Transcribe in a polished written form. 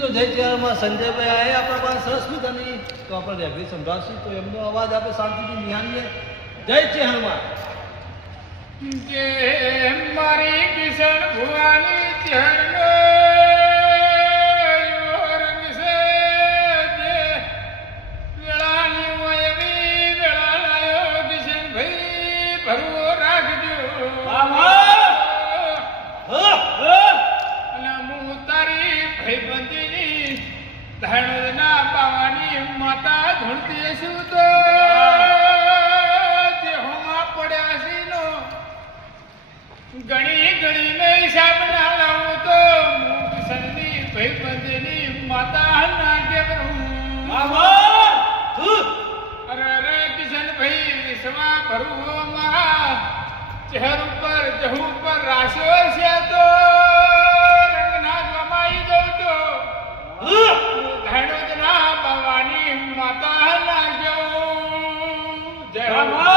તો જય ચેરમાં સંજયભાઈ આયા આપણા પાસે સરસ મજાની તો આપણે રેફરી સંભળાવશું તો એમનો અવાજ આપણે શાંતિથી નિહાળીએ જય ચેરમાં જે મારી કિશન ભુવાની ચરણો રંગ છે જે વેળાની મોયવી વેળા લાયો કિશન ભાઈ ભરવો રાખજો અને હું તારી ભાઈબંધીની ધણના પાવાની માતા ધૂણતી છું તો જે હોમાં પડ્યા છે નો ગણી ગણી ને હિસાબ ના લાવું તો હું કિશનની ભાઈબંધીની માતા ના કેવરું અરે કિશન ભાઈ વિશ્વા ભરવો મારા ચહેર ઉપર જહુ પર રાશો છે તો રંગના ગમાઈ દઉં તો ધણોદના ભવાની માતા ના જવું જય